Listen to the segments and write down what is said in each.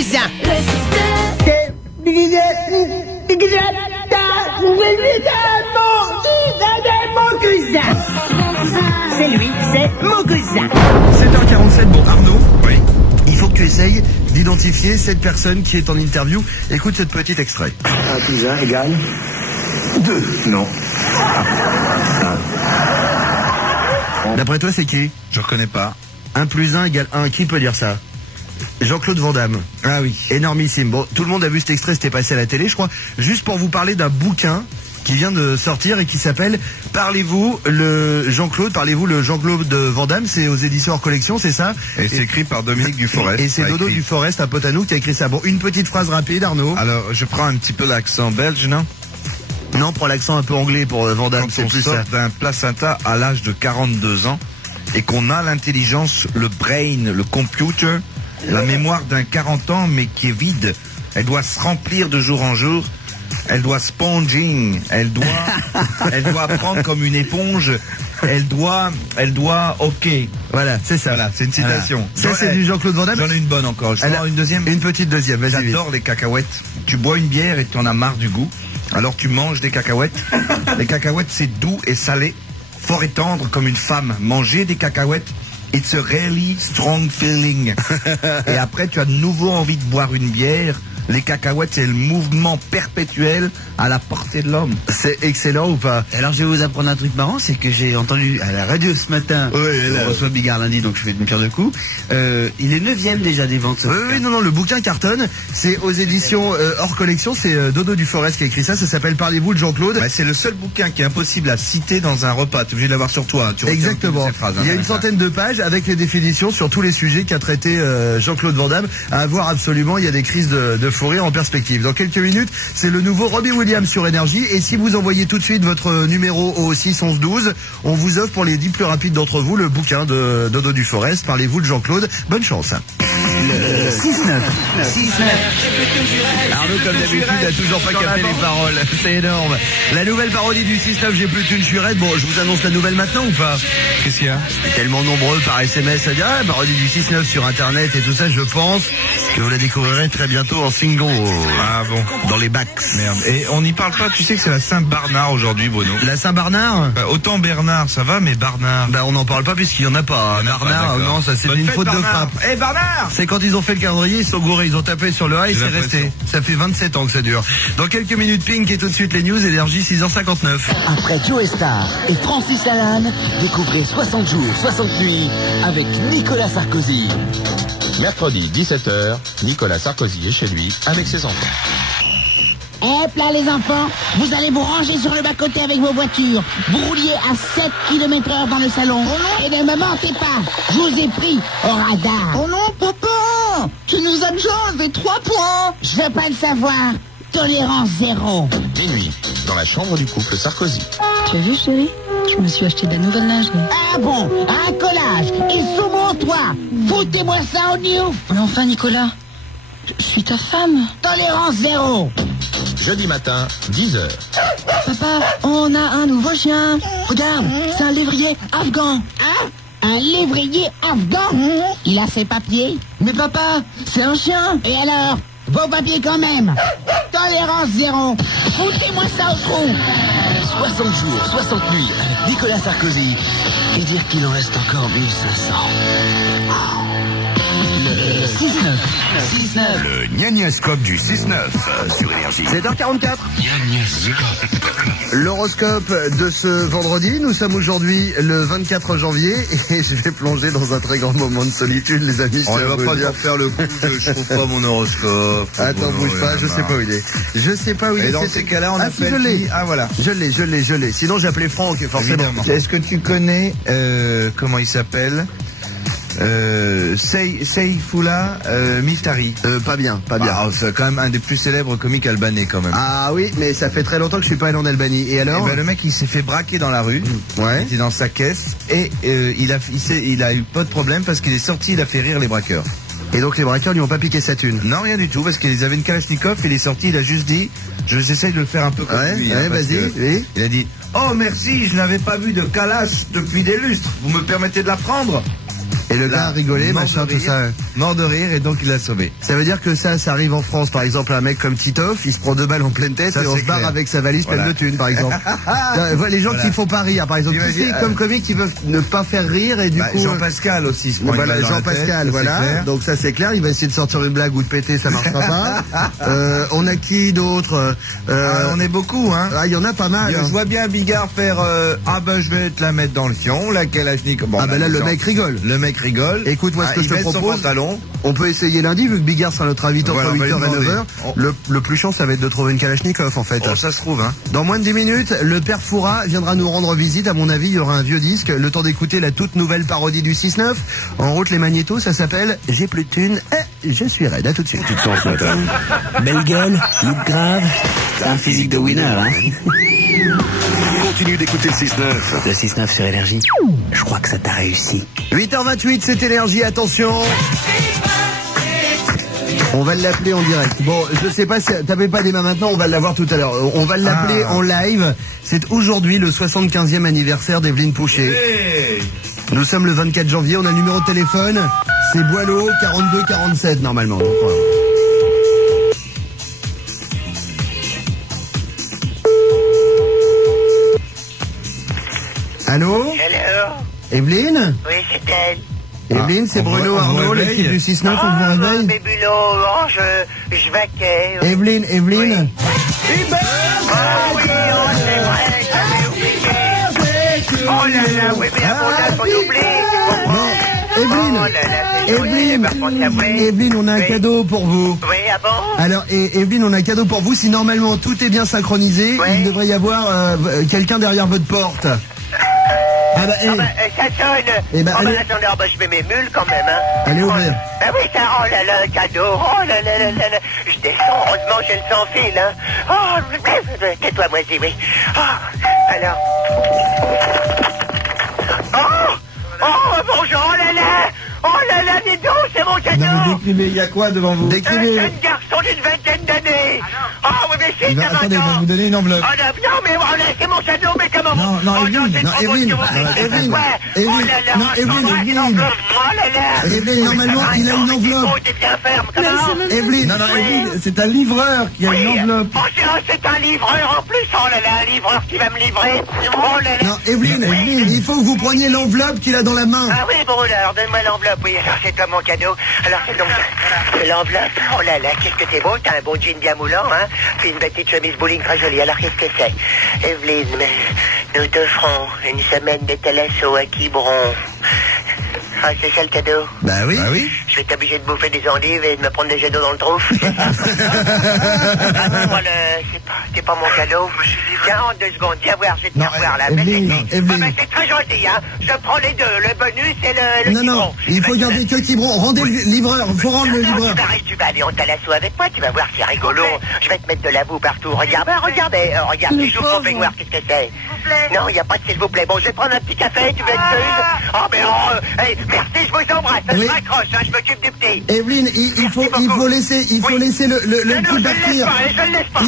cousin. C'est lui, c'est mon cousin. 7h47, bon Arnaud, oui. Il faut que tu essayes d'identifier cette personne qui est en interview. Écoute cette petite extrait. Un cousin égale 2. Non. D'après toi, c'est qui? Je reconnais pas. 1 + 1 = 1. Qui peut dire ça? Jean-Claude Van Damme. Ah oui. Énormissime. Bon, tout le monde a vu cet extrait, c'était passé à la télé, je crois. Juste pour vous parler d'un bouquin qui vient de sortir et qui s'appelle Parlez-vous le Jean-Claude Van Damme. C'est aux éditions hors collection, c'est ça? Et c'est écrit par Dominique Duforest. Et c'est Dodo Duforest, un pote à nous, qui a écrit ça. Bon, une petite phrase rapide, Arnaud. Alors, je prends un petit peu l'accent belge, non? Non, prends l'accent un peu anglais pour Van Damme, c'est plus ça. Quand on sort d'un placenta à l'âge de 42 ans et qu'on a l'intelligence, le brain, le computer, la mémoire d'un 40 ans mais qui est vide, elle doit se remplir de jour en jour, elle doit sponging, elle doit prendre comme une éponge, elle doit, ok. Voilà, c'est ça. Voilà, c'est une citation. Ça, c'est du Jean-Claude Van Damme. J'en ai une bonne encore. Je prends une deuxième. Une petite deuxième, vas-y. J'adore les cacahuètes. Tu bois une bière et tu en as marre du goût. Alors tu manges des cacahuètes. Les cacahuètes, c'est doux et salé, fort et tendre comme une femme. Manger des cacahuètes, it's a really strong feeling. Et après, tu as de nouveau envie de boire une bière. Les cacahuètes, c'est le mouvement perpétuel à la portée de l'homme. C'est excellent ou pas? Alors je vais vous apprendre un truc marrant, c'est que j'ai entendu à la radio ce matin, on reçoit Bigard lundi, donc je fais une pierre de coups, il est 9e déjà des ventes. Oui, non, le bouquin cartonne, c'est aux éditions hors collection, c'est Dodo Duforest qui a écrit ça s'appelle Parlez-vous de Jean-Claude. Ouais, c'est le seul bouquin qui est impossible à citer dans un repas, tu es obligé de l'avoir sur toi. Tu exactement, ces phrases, il y a une centaine de pages avec les définitions sur tous les sujets qu'a traité Jean-Claude Van Damme, à voir absolument, il y a des crises de fou rire en perspective. Dans quelques minutes, c'est le nouveau Robbie Williams sur Énergie. Et si vous envoyez tout de suite votre numéro au 6 11 12, on vous offre pour les 10 plus rapides d'entre vous le bouquin de Dodo Duforest. Parlez-vous de Jean-Claude. Bonne chance. 6-9. Arnaud, comme d'habitude, a toujours pas capté les paroles. C'est énorme. La nouvelle parodie du 6-9, j'ai plus qu'une churette. Bon, je vous annonce la nouvelle maintenant ou pas? Qu'est-ce qu'il y a? Tellement nombreux par SMS à dire parodie du 6-9 sur internet et tout ça, je pense que vous la découvrirez très bientôt en single. Ah bon? Dans les bacs. Merde. Et on n'y parle pas, tu sais que c'est la Saint-Bernard aujourd'hui, Bruno. La Saint-Bernard? Autant Bernard, ça va, mais Barnard. Bah, on n'en parle pas puisqu'il y en a pas. Bernard, non, ça c'est une faute de frappe. Eh, Bernard! C'est quand ils ont fait le calendrier, ils sont gourés, ils ont tapé sur le A et c'est resté. Ça fait 27 ans que ça dure. Dans quelques minutes, Pink et tout de suite les news, Énergie 6h59. Après Joe Star et Francis Lalanne, découvrez 60 jours, 60 nuits avec Nicolas Sarkozy. Mercredi 17h, Nicolas Sarkozy est chez lui avec ses enfants. Hop là les enfants, vous allez vous ranger sur le bas-côté avec vos voitures. Vous rouliez à 7 km/h dans le salon. Et ne me mentez pas, je vous ai pris au radar. Oh non, papa, tu nous as déjà enlevé 3 points. Je veux pas le savoir, tolérance zéro. Minuit, dans la chambre du couple Sarkozy. Tu as vu chérie, je me suis acheté de la nouvelle lingerie. Ah bon, un collage et sous mon toit. Foutez-moi ça au niouf. Mais enfin Nicolas, je suis ta femme. Tolérance zéro. Jeudi matin, 10h. Papa, on a un nouveau chien. Regarde, c'est un lévrier afghan. Hein? Un lévrier afghan? Il a ses papiers? Mais papa, c'est un chien. Et alors? Vos papiers quand même. Tolérance zéro. Foutez-moi ça au trou. 60 jours, 60 nuits avec Nicolas Sarkozy. Et dire qu'il en reste encore 1500. Le 6-9. Le gnagnascope du 6-9 sur Énergie. 7h44. L'horoscope de ce vendredi. Nous sommes aujourd'hui le 24 janvier et je vais plonger dans un très grand moment de solitude, les amis. On ne va pas devoir faire le coup, je trouve pas mon horoscope. Attends, bouge pas, je sais pas où il est. Je sais pas où il est. Et dans ces cas-là, on appelle... je l'ai. Ah voilà. Je l'ai. Sinon, j'ai appelé Franck, forcément. Est-ce que tu connais, comment il s'appelle? Seyfoula Miftari. Pas bien. C'est quand même un des plus célèbres comiques albanais quand même. Ah oui, mais ça fait très longtemps que je suis pas allé en Albanie. Et alors? Le mec il s'est fait braquer dans la rue. Ouais. Il était dans sa caisse et il a eu pas de problème parce qu'il est sorti, il a fait rire les braqueurs. Et donc les braqueurs lui ont pas piqué sa thune? Non, rien du tout, parce qu'ils avaient une Kalachnikov, il est sorti, il a juste dit, j'essaye de le faire un peu comme lui. Vas-y. Oui. Il a dit, oh merci, je n'avais pas vu de Kalash depuis des lustres, vous me permettez de la prendre? Et le gars a rigolé, machin, tout ça. Mort de rire, et donc il l'a sauvé. Ça veut dire que ça arrive en France, par exemple, un mec comme Titoff, il se prend 2 balles en pleine tête, et on se barre avec sa valise pleine de thunes, par exemple. Les gens qui ne font pas rire, par exemple. Tu sais, comme comiques qui veulent ne pas faire rire, et du coup... Jean-Pascal aussi se prend une balle dans la tête. Jean-Pascal, voilà. Donc ça, c'est clair, il va essayer de sortir une blague ou de péter, ça marchera pas. On a qui d'autre? On est beaucoup, hein. Il y en a pas mal. Je vois bien Bigard faire je vais te la mettre dans le fion, la Kalachnikov. Bon, là, le mec rigole. Le mec rigole. Écoute-moi ce que je te propose. On peut essayer lundi, vu que Bigard sera notre invité entre 8h et 9h. Le plus chiant, ça va être de trouver une Kalachnikov, en fait. Oh, ça se trouve, hein. Dans moins de 10 minutes, le père Foura viendra nous rendre visite. À mon avis, il y aura un vieux disque. Le temps d'écouter la toute nouvelle parodie du 6-9. En route, les magnétos, ça s'appelle J'ai plus de thunes. Je suis raide. À tout de suite. Tu te sens ce matin? Belle gueule, look grave. T'as un physique de winner, hein. Continue d'écouter le 6-9. Le 6-9 sur Énergie. Je crois que ça t'a réussi. 8h28, c'est Énergie, attention. On va l'appeler en direct. Bon, je sais pas si... Tapez pas des mains maintenant, on va l'avoir tout à l'heure. On va l'appeler en live. C'est aujourd'hui le 75e anniversaire d'Evelyne Pouchet. Hey. Nous sommes le 24 janvier, on a le numéro de téléphone. C'est Boileau, 42-47 normalement. Donc, voilà. Allô? Hello. Evelyne? Oui, c'est elle. Evelyne, c'est Bruno Arnaud, l'équipe du 6-9, on vous réveille? Mais Bulot, je vaquais. Evelyne? Oui. Oh oui, c'est vrai, j'avais oublié. Oh là là, oui, mais avant là, faut oublier. Evelyne, on a un cadeau pour vous. Oui, ah bon? Alors, Evelyne, on a un cadeau pour vous. Si normalement tout est bien synchronisé, il devrait y avoir quelqu'un derrière votre porte. Ça sonne. Attendez, je mets mes mules quand même, hein. Allez, ouvrir. Ben oui, ça, oh là là, cadeau, oh là là là là. Je descends, heureusement, j'ai le sans-fil, hein. Oh, tais-toi, moisi, oui. Oh, alors. Oh, bonjour, oh là là. Oh là là, dis donc, c'est mon cadeau. Non, mais décrivez, il y a quoi devant vous? Décrivez. Un jeune garçon d'une vingtaine d'années. Oh, oui, mais c'est attendez, je vais vous donner une enveloppe. Oh non, mais oh là, c'est mon cadeau, mais comment vous... Non, Evelyne, Evelyne, normalement, il a une enveloppe. Evelyne, c'est un livreur qui a une enveloppe. Oh, c'est un livreur en plus, oh là là, un livreur qui va me livrer. Oh là là. Non, Evelyne, il faut que vous preniez l'enveloppe qu'il a dans la main. Ah oui, bon, alors, donne-moi l'enveloppe. Oui, alors c'est toi mon cadeau. Alors c'est donc l'enveloppe. Oh là là, qu'est-ce que t'es beau. T'as un beau jean bien moulant, hein. Puis une petite chemise bowling très jolie. Alors qu'est-ce que c'est? Evelyne, nous t'offrons une semaine de Thalasso à Quiberon. Ah, c'est ça le cadeau? Bah oui. Je vais t'obliger de bouffer des endives et de me prendre des jets d'eau dans le trou. C'est pas mon cadeau. Tiens, en 2 secondes, viens voir, je vais te faire voir là. Evelyne. C'est très gentil, hein. Je prends les deux, le bonus et le Quiberon. Non, il faut garder que Quiberon. Rendez le livreur, faut rendre le livreur. Tu vas aller en Thalasso avec moi, tu vas voir, c'est rigolo. Je vais te mettre de la boue partout. Regarde, regarde, tu joues mon baignoire, qu'est-ce que c'est? Non, il n'y a pas de s'il vous plaît. Bon, je vais prendre un petit café, tu veux être prise? Oh, mais merci, je vous embrasse. Je m'accroche, hein, je m'occupe du petit. Evelyne, il faut laisser le petit partir. Je le laisse pas.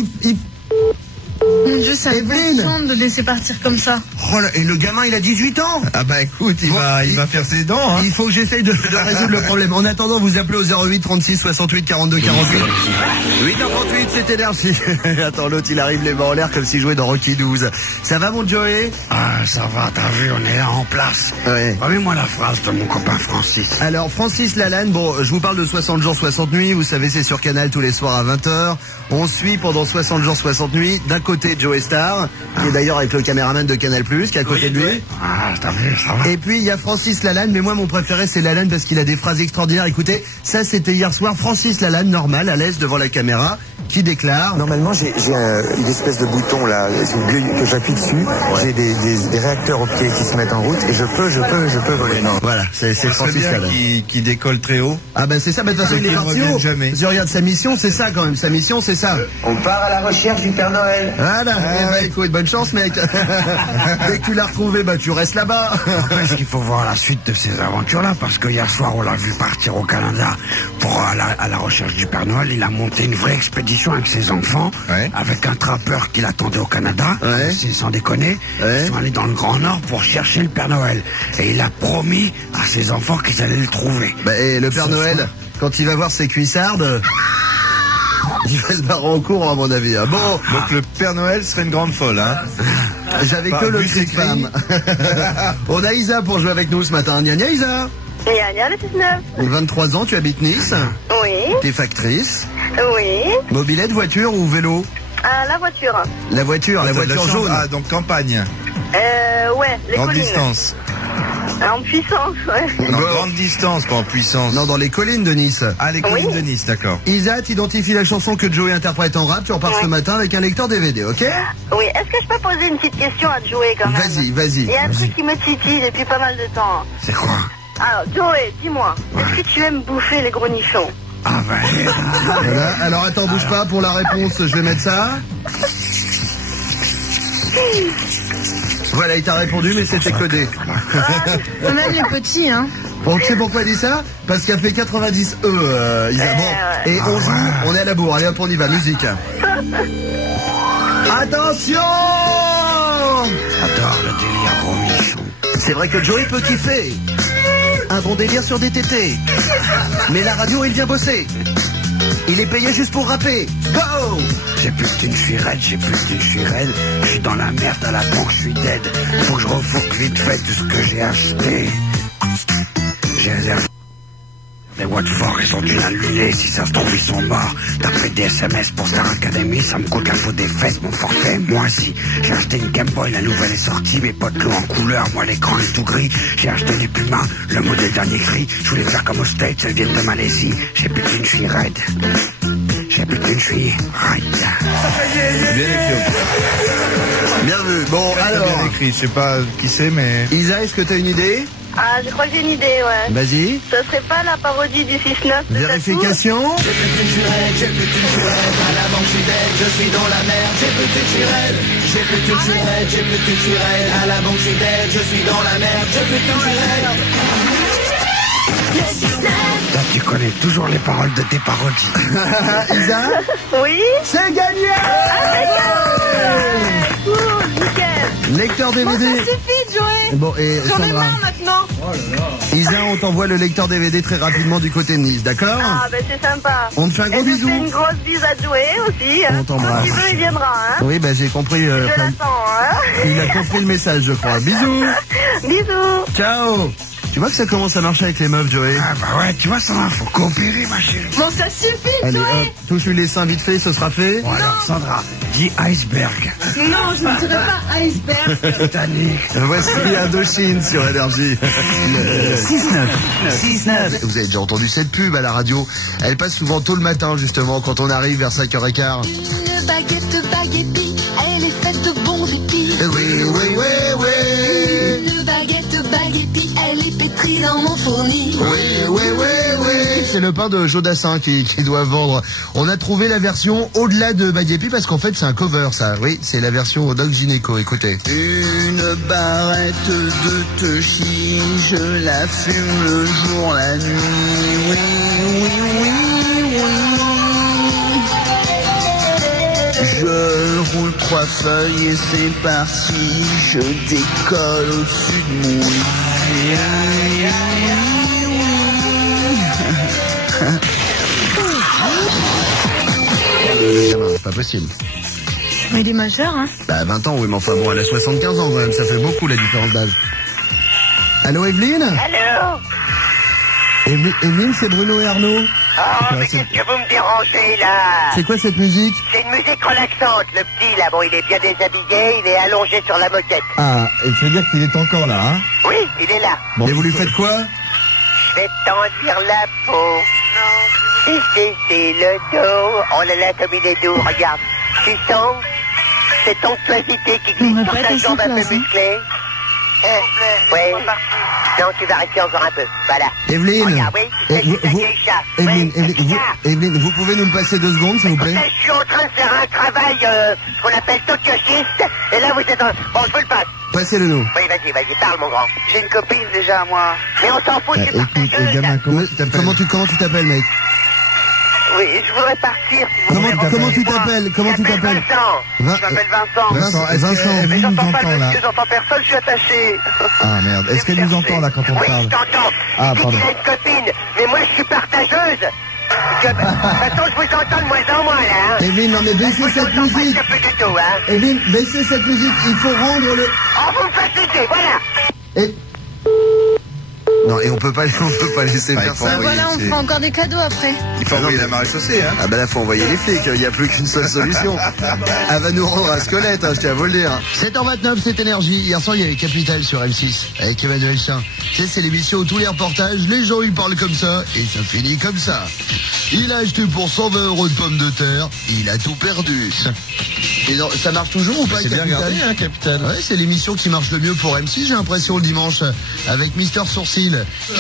Mon Dieu, ça me de laisser partir comme ça. Oh là, et le gamin, il a 18 ans. Ah bah écoute, il va faire ses dents, hein. Il faut que j'essaye de résoudre le problème. En attendant, vous appelez au 08 36 68 42 48. 8h38, c'est Énergie. Attends, l'autre, il arrive les mains en l'air comme s'il jouait dans Rocky 12. Ça va, mon Joey? Ah, ça va, t'as vu, on est là en place. Ouais. Remets-moi la phrase de mon copain Francis. Alors, Francis Lalanne, bon, je vous parle de 60 jours, 60 nuits. Vous savez, c'est sur Canal tous les soirs à 20h. On suit pendant 60 jours, 60 nuits, d'un côté Joey Star, qui est d'ailleurs avec le caméraman de Canal+, qui est à côté de lui. Ah, t'as vu, ça va. Et puis il y a Francis Lalanne, mais moi mon préféré c'est Lalanne parce qu'il a des phrases extraordinaires. Écoutez, ça c'était hier soir, Francis Lalanne, normal, à l'aise devant la caméra, qui déclare... Normalement j'ai une espèce de bouton là, que j'appuie dessus, j'ai des réacteurs au pied qui se mettent en route et je peux voler. Non. Voilà, c'est Francis Lalanne. Qui décolle très haut. Ah ben c'est ça, de toute façon il est parti haut. Je regarde sa mission, c'est ça quand même, sa mission c'est ça. On part à la recherche du Père Noël. Voilà, écoute, bonne chance mec. Dès que tu l'as retrouvé, tu restes là-bas. Est-ce qu'il faut voir la suite de ces aventures-là? Parce que hier soir, on l'a vu partir au Canada pour à la recherche du Père Noël. Il a monté une vraie expédition conversation avec ses enfants, avec un trappeur qui l'attendait au Canada, c'est sans déconner. Ils sont allés dans le Grand Nord pour chercher le Père Noël. Et il a promis à ses enfants qu'ils allaient le trouver. Bah, et le Père Noël, quand il va voir ses cuissardes, il va se barrer en cours, à mon avis. Bon, donc le Père Noël serait une grande folle, hein. J'avais que le cri de femme. On a Isa pour jouer avec nous ce matin. Gna gna Isa. Gna gna le 6-9. 23 ans, tu habites Nice. Oui. T'es factrice. Oui. Mobilette, voiture ou vélo? La voiture. La voiture jaune. Ah, donc campagne. Ouais, les grande collines. Distance. En puissance, ouais. En grande distance, pas en puissance. Non, dans les collines de Nice. Ah, les collines de Nice, d'accord. Isa, t'identifie la chanson que Joey interprète en rap. Tu repars ce matin avec un lecteur DVD, ok? Oui, est-ce que je peux poser une petite question à Joey quand même? Vas-y. Il y a un truc qui me titille depuis pas mal de temps. C'est quoi? Alors, Joey, dis-moi, est-ce que tu aimes bouffer les gros nichons? Ah ben... Voilà. Alors attends, bouge pas pour la réponse, je vais mettre ça. Voilà, il t'a répondu, mais c'était codé. Même les petits, hein. Bon, tu sais pourquoi il dit ça? Parce qu'elle fait 90 Isa. Bon, et on joue, on est à la bourre. Allez hop, on y va, musique. Attention! J'adore le délire gros michon. C'est vrai que Joey peut kiffer. Un bon délire sur des tétés. Mais la radio, il vient bosser. Il est payé juste pour rapper. Go! J'ai plus de thunes, je suis raide, je suis dans la merde à la banque, je suis dead. Faut que je refourque vite fait tout ce que j'ai acheté. J'ai réservé les Watford, ils ont dû l'annuler. Si ça se trouve, ils sont morts. Taper des SMS pour Star Academy, ça me coûte la peau des fesses, mon forfait, moi si. J'ai acheté une Game Boy, la nouvelle est sortie. Mes potes l'ont en couleur, moi l'écran est tout gris. J'ai acheté des Pumas, le modèle dernier cri. Je voulais faire comme aux States, elles viennent de Malaisie. J'ai plus de thunes, je suis raide. J'ai plus de thunes, je suis raide. Bien écrit. Bien vu. Bon, alors. Bien écrit, je sais pas qui c'est, mais. Isa, est-ce que t'as une idée? Ah, je crois que j'ai une idée, ouais. Vas-y. Ça serait pas la parodie du 6-9? Vérification. J'ai plus de jurette, à la banque j'suis dead, je suis dans la merde, j'ai plus de jurette, à la banque j'suis dead, je suis dans la merde, j'ai plus de jurette. Là, tu connais toujours les paroles de tes parodies. Isa? Oui? C'est gagné! Lecteur DVD. Bon, ça suffit, Joey. Bon, et j'en ai Sandra. marre maintenant. Isa, on t'envoie le lecteur DVD très rapidement du côté de Nice, d'accord? Ah, ben c'est sympa. On te fait un gros et bisou. Je fais une grosse bise à Joey aussi. On t'embrasse. Quand il veut, il viendra, hein. Oui, ben j'ai compris. Je l'attends, hein. Il a compris le message, je crois. Bisous. Bisous. Ciao. Tu vois que ça commence à marcher avec les meufs, Joey? Ah bah ouais, tu vois, ça va, faut coopérer, ma chérie. Bon, ça suffit, Allez, Joey. hop, touche-lui les seins vite fait, ce sera fait. Bon alors, Sandra, dis iceberg. Non, je ne dirai pas iceberg. Titanic. Voici Indochine sur Énergie. 6-9. Vous avez déjà entendu cette pub à la radio. Elle passe souvent tôt le matin, justement, quand on arrive vers 5h15. Une baguette baguetti, elle est faite de bons épis. Oui. Une baguette baguetti, elle est pétrie dans mon fourni. Oui. C'est le pain de Jodassin qui doit vendre. On a trouvé la version au-delà de Baguetti parce qu'en fait c'est un cover, ça. Oui, c'est la version au Doc Gynéco. Écoutez. Une barrette de Teuchy, je la fume le jour, la nuit. Oui. Je roule 3 feuilles et c'est parti, je décolle au-dessus de mon lit. Le gamin, c'est pas possible. Mais il est majeur, hein. Bah 20 ans, oui, mais enfin bon, elle a 75 ans quand même, ça fait beaucoup la différence d'âge. Allô Evelyne? Allô? Evelyne, c'est Bruno et Arnaud. Oh, mais qu'est-ce que vous me dérangez là? C'est quoi cette musique? C'est une musique relaxante. Le petit là, bon, il est bien déshabillé, il est allongé sur la moquette. Ah, et tu veux dire qu'il est encore là, hein? Oui, il est là. Bon, et vous lui faites quoi? Je vais t'enduire la peau. C'est le dos. Oh là là, comme il est doux, regarde. Tu sens cette onctuosité qui glisse sur ta jambe un peu musclée? Oui. Non, tu vas rester encore un peu. Voilà. Evelyne. Regarde, oui, Evelyne, vous pouvez nous le passer 2 secondes, s'il vous plaît? Je suis en train de faire un travail, ce qu'on appelle tokyoshiste. Et là, vous êtes en... Bon, je vous le passe. Passez-le nous. Oui, vas-y, parle, mon grand. J'ai une copine déjà, moi. Mais on s'en fout, tu Écoute, gamin, comment tu t'appelles, mec? Oui, je voudrais partir. Si vous Comment tu t'appelles? Comment tu t'appelles? Vincent. Je m'appelle Vincent. Vincent, mais vous nous j'entends pas entend le là. monsieur, j'entends personne, je suis attaché. Ah merde, est-ce qu'elle nous entend là quand on Oui, parle? je t'entends. Ah, Il dit pardon. qu'il a une copine, mais moi je suis partageuse. De toute façon, je vous entends de moins en moins là. Hein. Evelyne, non mais baissez cette musique. Pas plus du tout, hein. Evelyne, baissez cette musique, il faut rendre le... Oh, vous me facilitez, voilà. Et... Non, et on peut pas laisser faire ça. Voilà, on fera encore des cadeaux après. Il faut envoyer la marée saucée, hein. Ah bah là, faut envoyer les flics, il n'y a plus qu'une seule solution. Elle va nous rendre un squelette, hein, je tiens à vous le dire. 7h29, c'est Énergie. Hier soir, il y avait Capital sur M6, avec Emmanuel Chin. Tu sais, c'est l'émission où tous les reportages, les gens, ils parlent comme ça, et ça finit comme ça. Il a acheté pour 120 € de pommes de terre, il a tout perdu. Et non, ça marche toujours ou pas, c'est Capital? bien regardé, hein, Capital. Ouais, c'est l'émission qui marche le mieux pour M6, j'ai l'impression, le dimanche, avec Mister Sourcil,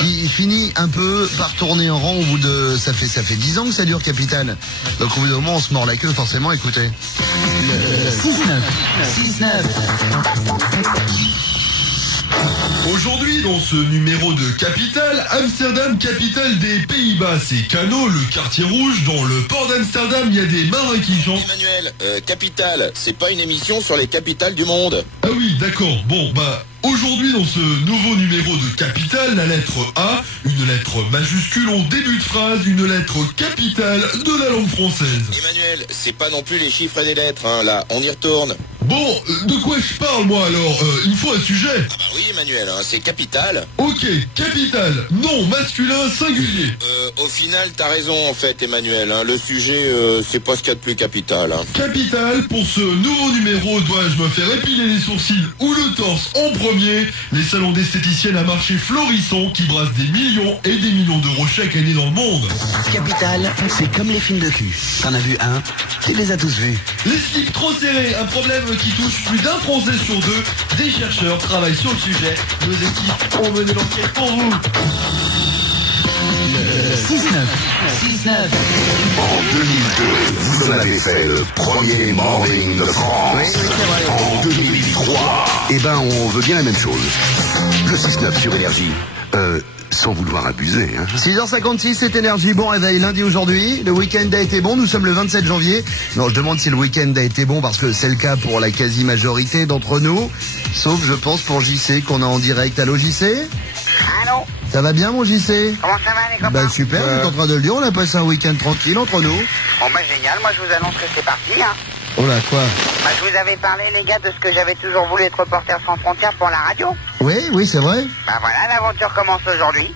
qui finit un peu par tourner en rond au bout de... Ça fait 10 ans que ça dure, Capital. Donc au bout d'un moment, on se mord la queue, forcément, écoutez. 6-9. Aujourd'hui, dans ce numéro de Capital, Amsterdam, capitale des Pays-Bas, c'est Cano, le quartier rouge. Dans le port d'Amsterdam, il y a des marins qui chantent. Emmanuel, Capital, c'est pas une émission sur les capitales du monde. Ah oui, d'accord. Bon, bah, aujourd'hui, dans ce nouveau numéro de Capital, la lettre A, une lettre majuscule en début de phrase, une lettre capitale de la langue française. Emmanuel, c'est pas non plus les chiffres et les lettres, hein, là, on y retourne. Bon, de quoi je parle, moi, alors? Il faut un sujet. Ah bah oui, Emmanuel, hein, c'est capital. Ok, capital, nom masculin singulier. Au final, t'as raison, en fait, Emmanuel, hein, le sujet, c'est pas ce qu'il y a de plus capital. Hein. Capital, pour ce nouveau numéro, dois-je me faire épiler les sourcils ou le torse en premier? Les salons d'esthéticiennes à marché florissant qui brassent des millions et des millions d'euros chaque année dans le monde. Capital, c'est comme les films de cul. T'en as vu un, tu les as tous vus. Les slips trop serrés, un problème qui touche plus d'un Français sur deux. Des chercheurs travaillent sur le sujet. Nos équipes ont mené l'enquête pour vous. 6-9. En 2002, vous en avez fait le premier morning de France. Oui, c'est vrai. En 2003, eh ben, on veut bien la même chose. Le 6-9 sur Énergie. Sans vouloir abuser, hein. 6h56, c'est Énergie. Bon réveil lundi aujourd'hui. Le week-end a été bon. Nous sommes le 27 janvier. Non, je demande si le week-end a été bon parce que c'est le cas pour la quasi-majorité d'entre nous. Sauf, je pense, pour JC qu'on est en direct. Allô, JC? Allô? Ça va bien, mon JC? Comment ça va, les copains? Bah super, on est en train de le dire. On a passé un week-end tranquille entre nous. Bon, bah génial. Moi, je vous annonce que c'est parti, hein. Oh là, quoi? Bah, je vous avais parlé, les gars, de ce que j'avais toujours voulu être reporter sans frontières pour la radio. Oui, c'est vrai. Bah voilà, l'aventure commence aujourd'hui.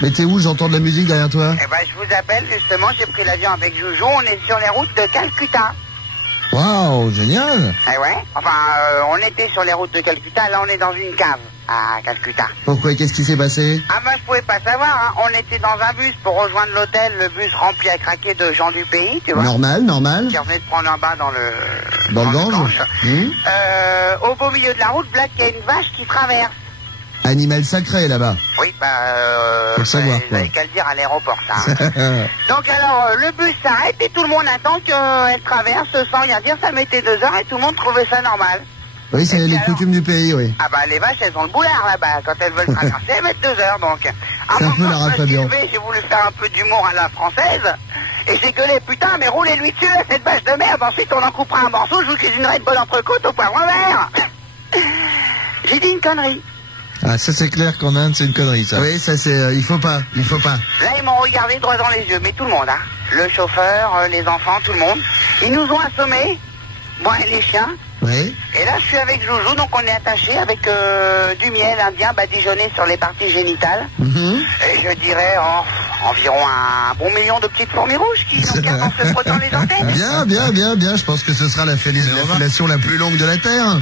Mais t'es où? J'entends de la musique derrière toi. Eh ben, je vous appelle, justement, j'ai pris l'avion avec Joujou, on est sur les routes de Calcutta. Waouh, génial. Eh ouais, enfin, on était sur les routes de Calcutta, là on est dans une cave à Calcutta. Pourquoi? Qu'est-ce qui s'est passé? Ah bah, je pouvais pas savoir, hein. On était dans un bus pour rejoindre l'hôtel, le bus rempli à craquer de gens du pays, tu vois. Normal. Qui revenaient de prendre un bain dans le Gange. Au beau milieu de la route, Black, il y a une vache qui traverse. Animal sacré là-bas. Oui, bah, faut le savoir, vous avez qu'à le dire à l'aéroport, ça. Hein. Donc alors, le bus s'arrête et tout le monde attend qu'elle traverse sans rien dire. Ça mettait 2 heures et tout le monde trouvait ça normal. Oui, c'est les coutumes du pays, oui. Ah bah, les vaches, elles ont le boulard là-bas. Quand elles veulent traverser, elles mettent 2 heures, donc. C'est un peu la Rafabian. J'ai voulu faire un peu d'humour à la française. Et j'ai gueulé, putain, mais roulez-lui dessus, cette vache de merde. Ensuite, on en coupera un morceau, je vous cuisinerai de bonne entrecôte au poivre vert. J'ai dit une connerie. Ah, ça c'est clair qu'en Inde c'est une connerie, ça. Oui, ça c'est... il faut pas. Là, ils m'ont regardé droit dans les yeux, mais tout le monde, hein. Le chauffeur, les enfants, tout le monde. Ils nous ont assommés, moi et les chiens. Oui. Et là, je suis avec Joujou, donc on est attaché avec du miel indien badigeonné sur les parties génitales. Et je dirais environ 1 million de petites fourmis rouges qui sont en se frottant les antennes. Bien. Je pense que ce sera la fellation la plus longue de la Terre.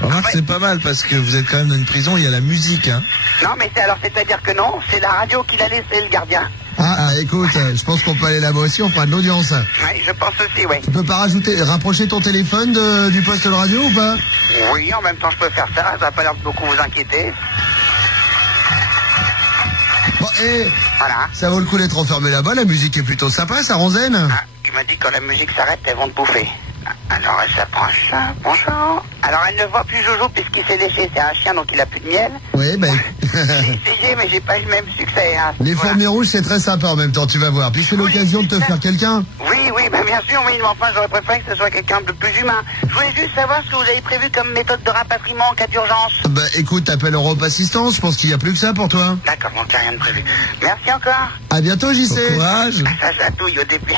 Remarque, c'est pas mal parce que vous êtes quand même dans une prison, il y a la musique, hein. Non, mais c'est-à-dire que non, c'est la radio qui l'a laissé, le gardien. Ah, écoute, je pense qu'on peut aller là-bas aussi, on fera de l'audience. Oui, je pense aussi, oui. Tu peux pas rapprocher ton téléphone du poste de radio ou pas? Oui, en même temps, je peux faire ça, ça va pas l'air de beaucoup vous inquiéter. Bon, voilà. Ça vaut le coup d'être enfermé là-bas, la musique est plutôt sympa, ça ronzène. Ah, il m'a dit que quand la musique s'arrête, elles vont te bouffer. Ah, Alors elle s'approche. Bonjour. Alors elle ne voit plus Joujou puisqu'il s'est léché. C'est un chien donc il a plus de miel. Oui, ben. J'ai essayé mais j'ai pas eu le même succès. Hein. Les fourmis rouges, c'est très sympa en même temps, tu vas voir. Puis c'est l'occasion de te faire quelqu'un. Oui, bah bien sûr, oui, mais enfin j'aurais préféré que ce soit quelqu'un de plus humain. Je voulais juste savoir ce que vous avez prévu comme méthode de rapatriement en cas d'urgence. Bah écoute, t'appelles Europe Assistance, je pense qu'il y a plus que ça pour toi. D'accord, donc rien de prévu. Merci encore. À bientôt, JC. Bon courage. Ça chatouille au début.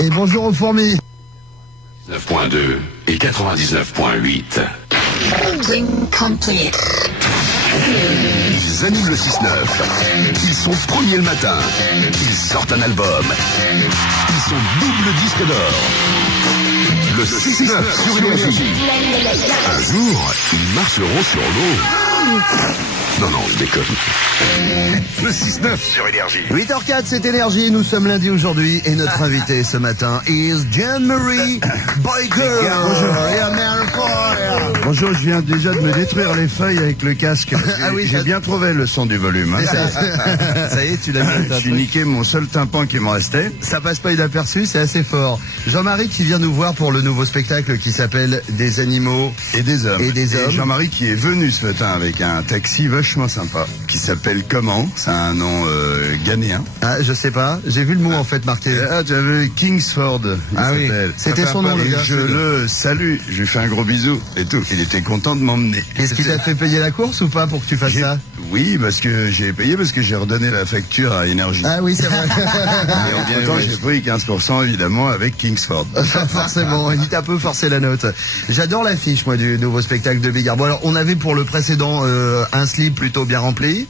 Et bonjour aux fourmis. 9.2 et 99.8. Ils animent le 6-9. Ils sont premiers le matin. Ils sortent un album. Ils sont double disque d'or. Le 6-9 sur Énergie. Un jour, ils marcheront sur l'eau. Non, je déconne. Le 6-9 sur Énergie. 8h04, c'est Énergie. Nous sommes lundi aujourd'hui et notre invité ce matin is Jean-Marie Boyker. Bonjour, je viens déjà de me détruire les feuilles avec le casque. Ah oui, j'ai bien trouvé le son du volume. Hein. Ça y est, tu l'as mis. J'ai niqué mon seul tympan qui me restait. Ça passe pas inaperçu, c'est assez fort. Jean-Marie qui vient nous voir pour le nouveau spectacle qui s'appelle Des animaux et des hommes. Et Jean-Marie qui est venu ce matin avec un taxi vachement sympa qui s'appelle comment? C'est un nom ghanéen. Ah, je sais pas. J'ai vu le mot en fait marqué. Ah, tu as vu Kingsford. Ah oui. C'était son nom, le gars. Je le salue. Je lui fais un gros bisou et tout. Il était content de m'emmener. Est-ce qu'il t'a fait payer la course ou pas pour que tu fasses ça? Oui, parce que j'ai payé parce que j'ai redonné la facture à Énergie. Ah oui, c'est vrai. Et entre-temps, j'ai pris 15% évidemment avec Kingsford. Forcément, il t'a un peu forcé la note. J'adore l'affiche, moi, du nouveau spectacle de Bigard. Bon, alors, on avait pour le précédent un slip plutôt bien rempli.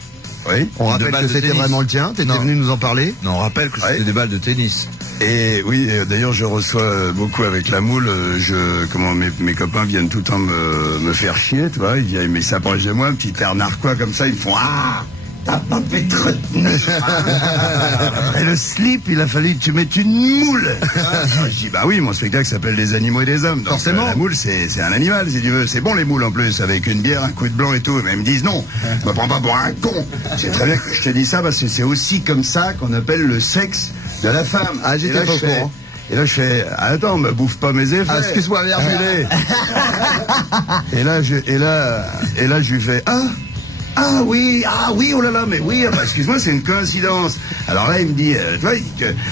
Oui. On rappelle que c'était vraiment le tien. T'étais venu nous en parler. Non, on rappelle que c'était des balles de tennis. Et oui, d'ailleurs, je reçois beaucoup avec la moule. Mes copains viennent tout le temps me faire chier, tu vois. Ils s'approchent de moi, un petit air narquois comme ça. Ils me font t'as pas fait te retenir. Après le slip, il a fallu que tu mettes une moule. Je dis bah oui, mon spectacle s'appelle Des animaux et des hommes. Donc, forcément. La moule, c'est un animal, si tu veux. C'est bon les moules en plus, avec une bière, un coup de blanc et tout. Mais ils me disent non, me prends pas pour un con. C'est très bien que je te dis ça parce que c'est aussi comme ça qu'on appelle le sexe de la femme. Ah, j'étais pas au courant. Et là, je fais, attends, me bouffe pas mes effets. Ah, excuse-moi, merde. Et là, je lui fais, ah oui, oh là là, mais oui, excuse-moi, c'est une coïncidence. Alors là, il me dit,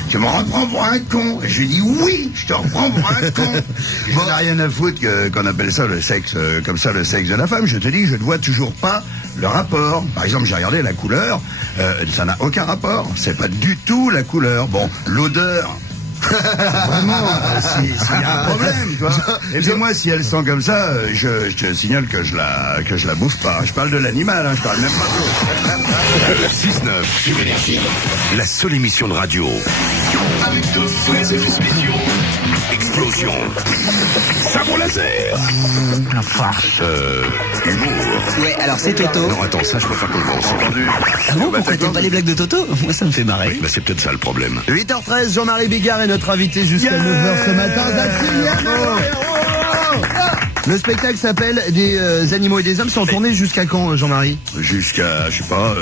tu me reprends pour un con. Et je lui dis, oui, je te reprends pour un con. Bon, on n'a rien à foutre qu'on appelle ça le sexe, comme ça, le sexe de la femme. Je te dis, je ne vois toujours pas le rapport. Par exemple, j'ai regardé la couleur, ça n'a aucun rapport. C'est pas du tout la couleur. Bon, l'odeur. Vraiment, s'il y a un problème, tu vois. Et puis moi, si elle sent comme ça, je te signale que je la bouffe pas. Je parle de l'animal, je parle même pas de l'eau. Le 6-9 sur Énergie, la seule émission de radio avec de vrais effets spéciaux. Explosion, sabre laser, humour. Ouais, alors c'est Toto. Non, attends, ça je préfère qu'on le pense. Ah bon, pourquoi t'aimes pas les blagues de Toto? Moi ça me fait marrer. Oui, bah c'est peut-être ça le problème. 8h13, Jean-Marie Bigard est notre invité jusqu'à 9h ce matin. Le spectacle s'appelle Des animaux et des hommes. C'est en tournée jusqu'à quand, Jean-Marie? Jusqu'à, je sais pas,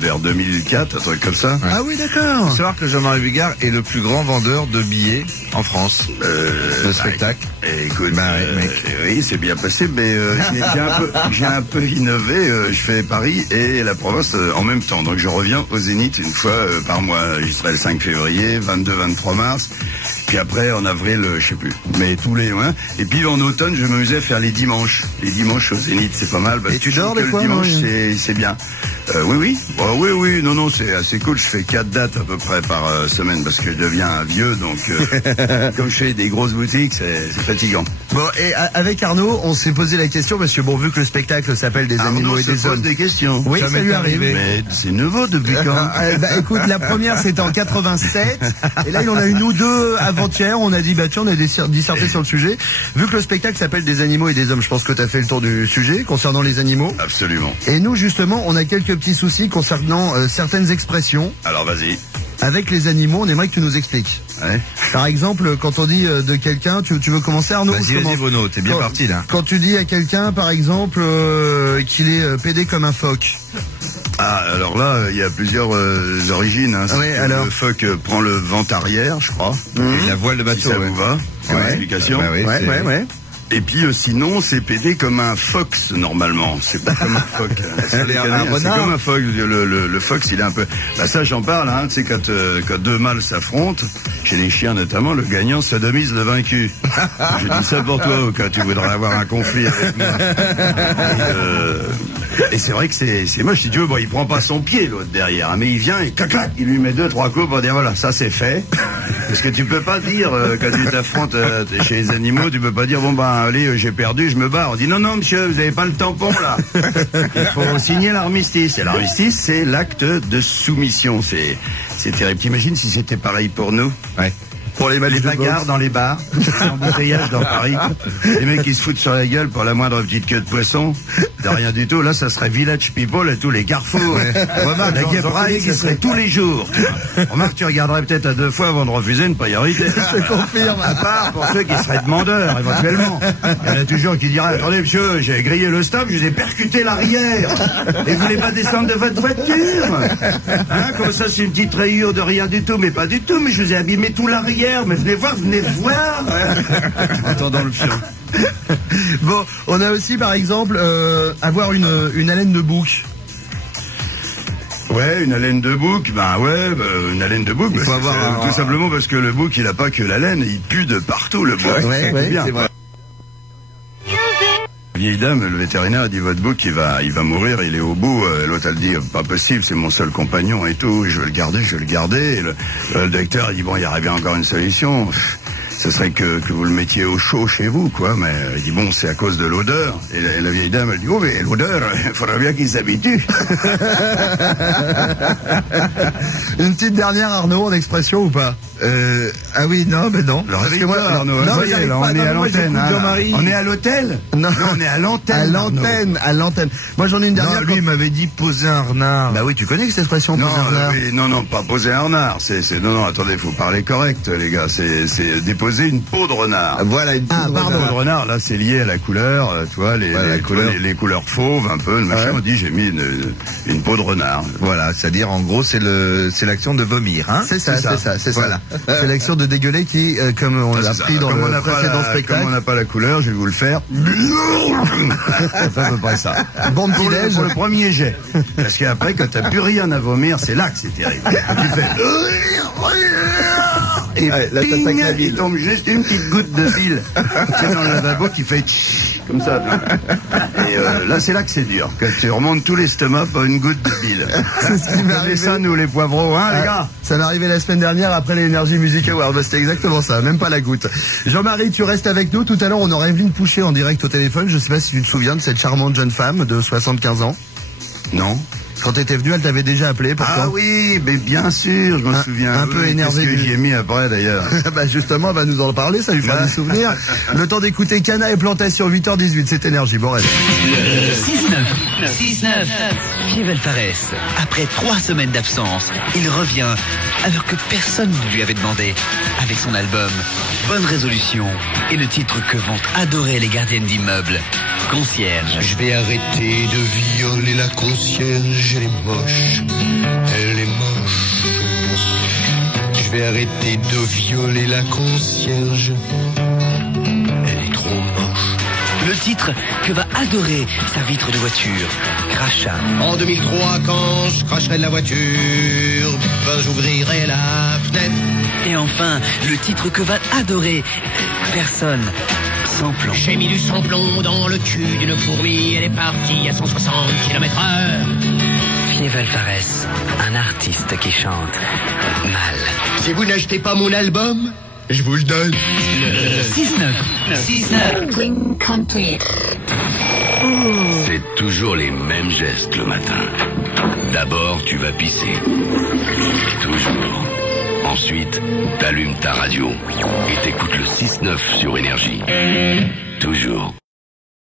vers 2004, un truc comme ça. Ah oui, d'accord. Il faut savoir que Jean-Marie Bigard est le plus grand vendeur de billets en France. Le spectacle. Écoute, oui, c'est bien passé, mais j'ai un peu innové. Je fais Paris et la province en même temps. Donc je reviens au Zénith une fois par mois. J'y serai le 5 février, 22-23 mars. Puis après, en avril, je sais plus. Mais tous les mois. Et puis en automne, je m'amusais à faire les dimanches. Les dimanches au Zénith, c'est pas mal. Et tu dors des fois? Le dimanche, c'est bien. Oui. Oui. Non, c'est assez cool. Je fais 4 dates à peu près par semaine parce que je deviens vieux. Donc, comme je fais des grosses boutiques, c'est fatigant. Bon, et avec Arnaud, on s'est posé la question parce que bon, vu que le spectacle s'appelle Des animaux et des hommes. Des questions. Oui, ça lui arrive. Mais c'est nouveau depuis quand? Écoute, la première c'était en 87. Et là, il en a une ou deux avant-hier. On a dit, bah tiens, on a disserté sur le sujet. Vu que le spectacle s'appelle Des animaux et des hommes, je pense que tu as fait le tour du sujet concernant les animaux. Absolument. Et nous, justement, on a quelques petits soucis concernant certaines expressions. Alors, vas-y. Avec les animaux, on aimerait que tu nous expliques. Ouais. Par exemple, quand on dit de quelqu'un, tu veux commencer, Arnaud? Vas-y, Bono, t'es bien parti là. Quand tu dis à quelqu'un, par exemple, qu'il est pédé comme un phoque. Ah, alors là, il y a plusieurs origines. Hein. Oui, alors. Le phoque prend le vent arrière, je crois. Et la voile de bateau. Si ça vous va, c'est une explication. Bah oui, Ouais. Et puis sinon, c'est pédé comme un fox normalement. C'est pas comme un phoque. C'est comme un fox. Le fox, il est un peu. Bah ça, j'en parle. Hein. Tu sais, quand deux mâles s'affrontent, chez les chiens notamment, le gagnant sodomise le vaincu. Je dis ça pour toi, quand tu voudrais avoir un conflit avec moi. Et c'est vrai que c'est moche. Si tu veux, bon, il prend pas son pied l'autre derrière, hein, mais il vient et clac, il lui met 2-3 coups pour dire voilà, ça c'est fait. Parce que tu peux pas dire quand tu t'affrontes chez les animaux, tu peux pas dire bon ben allez, j'ai perdu, je me barre. On dit non, monsieur, vous avez pas le tampon, là. Il faut signer l'armistice. Et l'armistice, c'est l'acte de soumission. C'est terrible. T'imagines si c'était pareil pour nous? Ouais. Pour les bagarres dans les bars, les embouteillages dans Paris, les mecs qui se foutent sur la gueule pour la moindre petite queue de poisson, de rien du tout. Là, ça serait Village People à tous les carrefours. Remarque, la Gay Pride, ce serait tous les jours. Remarque, tu regarderais peut-être à 2 fois avant de refuser une priorité. Je confirme. À part pour ceux qui seraient demandeurs, éventuellement. Il y en a toujours qui diraient, attendez, monsieur, j'ai grillé le stop, je vous ai percuté l'arrière. Et vous voulez pas descendre de votre voiture? Hein, comme ça, c'est une petite rayure de rien du tout, mais pas du tout, mais je vous ai abîmé tout l'arrière. Mais venez voir. Attendons le film. Bon, on a aussi par exemple avoir une haleine de bouc. Ouais, une haleine de bouc, une haleine de bouc, il faut avoir tout simplement parce que le bouc, il a pas que la laine, il pue de partout, le bouc. Ouais, c'est vrai. La vieille dame, le vétérinaire a dit votre bouc il va mourir, il est au bout. L'autre elle dit pas possible, c'est mon seul compagnon et tout, je vais le garder. Et le docteur a dit bon, il y aurait bien encore une solution. Ce serait que vous le mettiez au chaud chez vous, quoi. Mais il dit bon, c'est à cause de l'odeur. Et la vieille dame elle dit oh mais l'odeur, il faudrait bien qu'il s'habitue. Une petite dernière, Arnaud, en expression ou pas? Ah oui, non, mais non. Alors, moi, Arnaud, on est à l'antenne. On est à l'hôtel? Non, on est à l'antenne. À l'antenne. Moi, j'en ai une dernière. Non, lui, il m'avait dit poser un renard. Bah oui, tu connais cette expression, poser un renard? Non, pas poser un renard. Non, attendez, faut parler correct, les gars. C'est déposer une peau de renard. Voilà, une peau de renard. Là, c'est lié à la couleur, tu vois, les couleurs fauves, un peu, le machin. On dit, j'ai mis une peau de renard. Voilà, c'est-à-dire, en gros, c'est l'action de vomir, hein? C'est ça. Voilà. C'est l'action de dégueuler qui, comme on l'a appris dans le précédent spectacle. Comme on n'a pas la couleur, je vais vous le faire. C'est à peu près ça. Bon petit déj. Pour le premier jet. Parce qu'après, quand t'as plus rien à vomir, c'est là que c'est terrible. Tu fais... Et ping, il tombe juste une petite goutte de bile. C'est dans le lavabo qui fait comme ça. Et là, c'est là que c'est dur. Quand tu remontes tout l'estomac pour une goutte de bile. C'est ce qui m'est arrivé. ça, nous, les poivreaux, hein, les gars? Ça m'est arrivé la semaine dernière après les Energy Music Awards. C'était exactement ça, même pas la goutte. Jean-Marie, tu restes avec nous. Tout à l'heure, on aurait Evelyne Pouchet en direct au téléphone. Je sais pas si tu te souviens de cette charmante jeune femme de 75 ans. Non. Quand t'étais venu, elle t'avait déjà appelé. Ah oui, mais bien sûr, je me souviens. Un peu énervé. Qu'est-ce que j'y ai mis après, d'ailleurs? Bah justement, elle va nous en parler, ça lui fera des souvenirs. Le temps d'écouter Cana et Plantation, 8h18, c'est Énergie. Bon rêve. 6-9. Fievel Fares, après 3 semaines d'absence, il revient alors que personne ne lui avait demandé, avec son album Bonne Résolution et le titre que vont adorer les gardiennes d'immeubles, Concierge. Je vais arrêter de violer la concierge, elle est moche, elle est moche. Je vais arrêter de violer la concierge, elle est trop moche. Le titre que va adorer sa vitre de voiture, Crachat. En 2003, quand je cracherai de la voiture, ben j'ouvrirai la fenêtre. Et enfin, le titre que va adorer personne. Sans plomb. J'ai mis du sans-plomb dans le cul d'une fourmi, elle est partie à 160 km/h. Fievel Fares, un artiste qui chante mal. Si vous n'achetez pas mon album, je vous le donne. 6-9. Green Country. C'est toujours les mêmes gestes le matin. D'abord, tu vas pisser. Toujours. Ensuite, t'allumes ta radio et t'écoutes le 6-9 sur Énergie. Toujours.